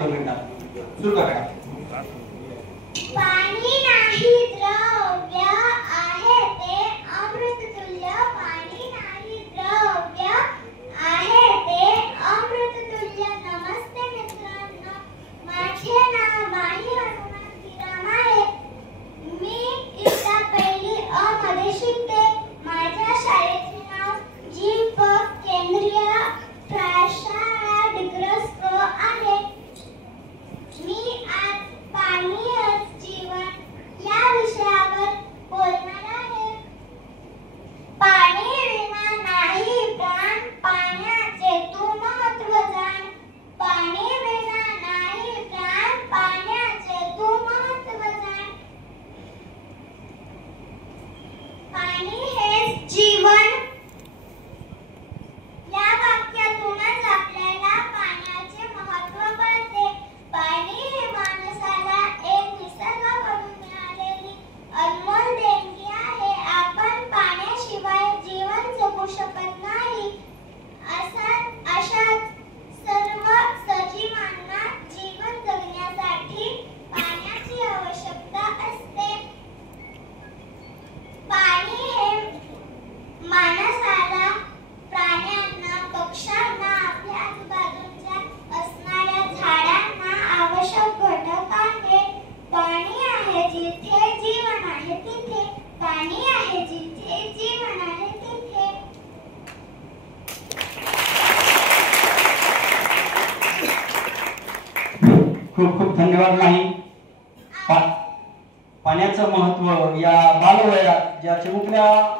सुरू करा। पाणी नाही द्रव्य आहे ते अमृत तुल्य, पाणी नाही द्रव्य आहे ते अमृत तुल्य। नमस्ते मित्रांनो, माझे नाव माही हनुमान श्रीराम आहे। मी इयत्ता पहिली अ मध्ये शिकते। माझ्या शाळेचे नाव जी.प. केंद्रीय प्रशाळा डिग्रस्क आहे। मी आज पाणीच जीवन या विषयावर बोलणार आहे। पाणी विना नाही प्राण, पाण्याचे तू महत्त्व जाण। पाणी विना नाही प्राण, पाण्याचे तू महत्त्व जाण। पाणी हेच जीवन या वाक्यातूनच आपल्याला पाण्याचे महत्त्व कळते। पाणी हे माणसाला एक निसर्गाकडून मिळालेली अनमोल देणगी आहे। आपण पाण्याशिवाय जीवन जगू शकत नाही। अशा सर्व सजीवांना जीवन जगण्यासाठी पाण्याची आवश्यकता असते। पाणी हे माणसाला, प्राण्यांना, पक्ष्यांना, आपल्या आजूबाजूच्या असणाऱ्या झाडांना आवश्यक घटक आहे। पाणी आहे जिथे जीवन आहे तिथे, पाणी आहे जिथे जीवन आहे तिथे। खूप खूप धन्यवाद नाही। पाण्याचं महत्त्व या बालवयात ज्या चिमुकल्या